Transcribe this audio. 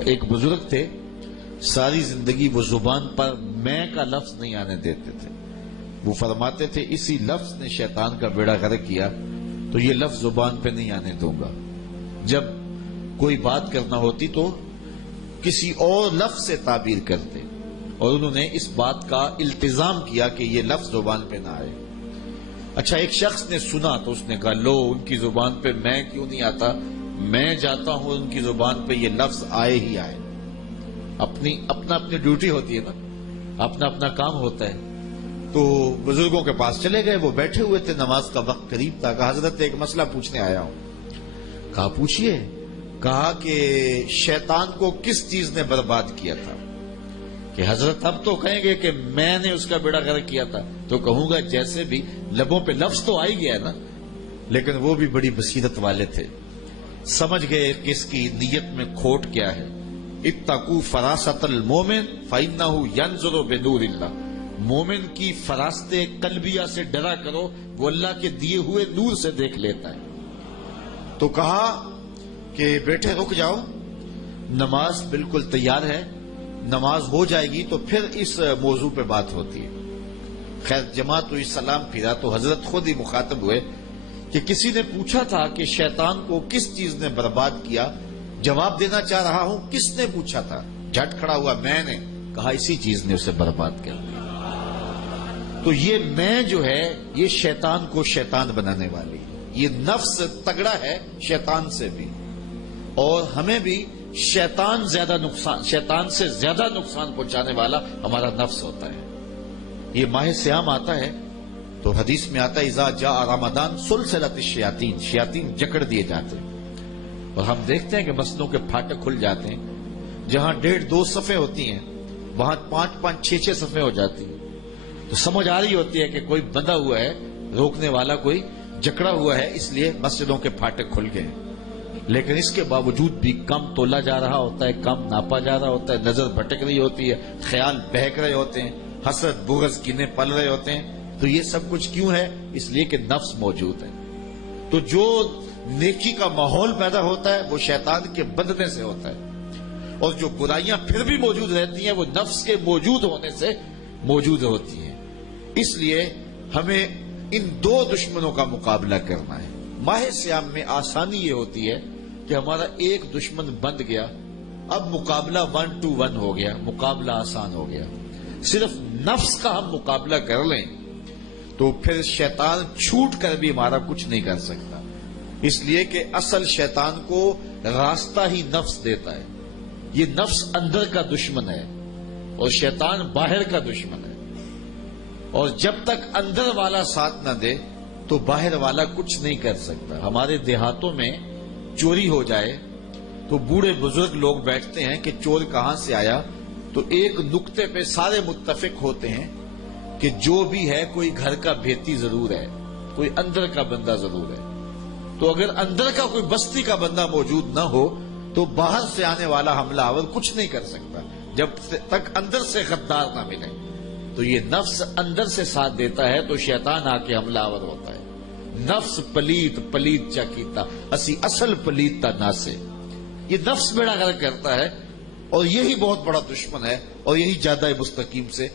کیا. ایک بزرگ تھے، ساری زندگی وہ زبان پر میں کا لفظ نہیں آنے دیتے تھے. وہ فرماتے تھے اسی لفظ نے شیطان کا بیڑا غرق کیا تو یہ لفظ زبان پہ نہیں آنے دوں گا. جب کوئی بات کرنا ہوتی تو کسی اور لفظ سے تعبیر کرتے، اور انہوں نے اس بات کا التزام کیا کہ یہ لفظ زبان پہ نہ آئے. اچھا، ایک شخص نے سنا تو اس نے کہا لو، ان کی زبان پہ میں کیوں نہیں آتا، میں جاتا ہوں ان کی زبان پہ یہ لفظ آئے ہی آئے. اپنی ڈیوٹی ہوتی ہے نا، اپنا کام ہوتا ہے. تو بزرگوں کے پاس چلے گئے، وہ بیٹھے ہوئے تھے، نماز کا وقت قریب تھا. کہا حضرت ایک مسئلہ پوچھنے آیا ہوں. کہا پوچھئے. کہا کہ شیطان کو کس چیز نے برباد کیا تھا؟ کہ حضرت اب تو کہیں گے کہ میں نے اس کا بیڑا غرق کیا تھا. تو کہوں گا جیسے بھی لبوں پہ لفظ تو آ ہی گیا نا، لیکن وہ بھی بڑی بصیرت والے تھے، سمجھ گئے کہ اس کی نیت میں کھوٹ کیا ہے. اتقوا فراست المومن فإنہ ینظر بنور اللہ. مومن کی فراست قلبیہ سے ڈرا کرو، وہ اللہ کے دیے ہوئے نور سے دیکھ لیتا ہے. تو کہا کہ بیٹے رک جاؤ، نماز بالکل تیار ہے، نماز ہو جائے گی تو پھر اس موضوع پہ بات ہوتی ہے. خیر جماعت ہوئی، سلام پھرا تو حضرت خود ہی مخاطب ہوئے کہ کسی نے پوچھا تھا کہ شیطان کو کس چیز نے برباد کیا. جواب دینا چاہ رہا ہوں کس نے پوچھا تھا. جھٹ کھڑا ہوا میں نے. کہا اسی چیز نے اسے برباد کر دیا. تو یہ میں جو ہے یہ شیطان کو شیطان بنانے والی، یہ نفس تگڑا ہے شیطان سے بھی، اور ہمیں بھی شیطان سے زیادہ نقصان پہنچانے والا ہمارا نفس ہوتا ہے. یہ ماہ سیام آتا ہے تو حدیث میں آتا ہے اذا جاء رمضان سلسلۃ الشیاطین، شیاطین جکڑ دیے جاتے ہیں. اور ہم دیکھتے ہیں کہ مسجدوں کے پھاٹک کھل جاتے ہیں، جہاں 1.5-2 صفیں ہوتی ہیں وہاں 5-5 6-6 صفیں ہو جاتی ہیں. تو سمجھ آ رہی ہوتی ہے کہ کوئی بندہ ہوا ہے، روکنے والا کوئی جکڑا ہوا ہے، اس لیے مسجدوں کے پھاٹک کھل گئے. لیکن اس کے باوجود بھی کم تولا جا رہا ہوتا ہے، کم ناپا جا رہا ہوتا ہے، نظر بھٹک رہی ہوتی ہے، خیال بہک رہے ہوتے ہیں، حسد بغض کینے پل رہے ہوتے ہیں. تو یہ سب کچھ کیوں ہے؟ اس لیے کہ نفس موجود ہے. تو جو نیکی کا ماحول پیدا ہوتا ہے وہ شیطان کے بندنے سے ہوتا ہے، اور جو برائیاں پھر بھی موجود رہتی ہیں وہ نفس کے موجود ہونے سے موجود ہوتی ہیں. اس لیے ہمیں ان 2 دشمنوں کا مقابلہ کرنا ہے. ماہ سیام میں آسانی یہ ہوتی ہے کہ ہمارا ایک دشمن بند گیا، اب مقابلہ 1 to 1 ہو گیا، مقابلہ آسان ہو گیا. صرف نفس کا ہم مقابلہ کر لیں تو پھر شیطان چھوٹ کر بھی ہمارا کچھ نہیں کر سکتا. اس لیے کہ اصل شیطان کو راستہ ہی نفس دیتا ہے. یہ نفس اندر کا دشمن ہے اور شیطان باہر کا دشمن ہے. اور جب تک اندر والا ساتھ نہ دے تو باہر والا کچھ نہیں کر سکتا. ہمارے دیہاتوں میں چوری ہو جائے تو بوڑھے بزرگ لوگ بیٹھتے ہیں کہ چور کہاں سے آیا، تو ایک نقطے پہ سارے متفق ہوتے ہیں کہ جو بھی ہے کوئی گھر کا بھیتی ضرور ہے، کوئی اندر کا بندہ ضرور ہے. تو اگر اندر کا کوئی بستی کا بندہ موجود نہ ہو تو باہر سے آنے والا حملہ آور کچھ نہیں کر سکتا جب تک اندر سے غدار نہ ملے. تو یہ نفس اندر سے ساتھ دیتا ہے تو شیطان آ کے حملہ آور ہوتا ہے. نفس پلیت چا کیتا اسی اصل پلیت تا ناسے. یہ نفس بیڑا غرق کرتا ہے اور یہی بہت بڑا دشمن ہے، اور یہی جادہ مستقیم سے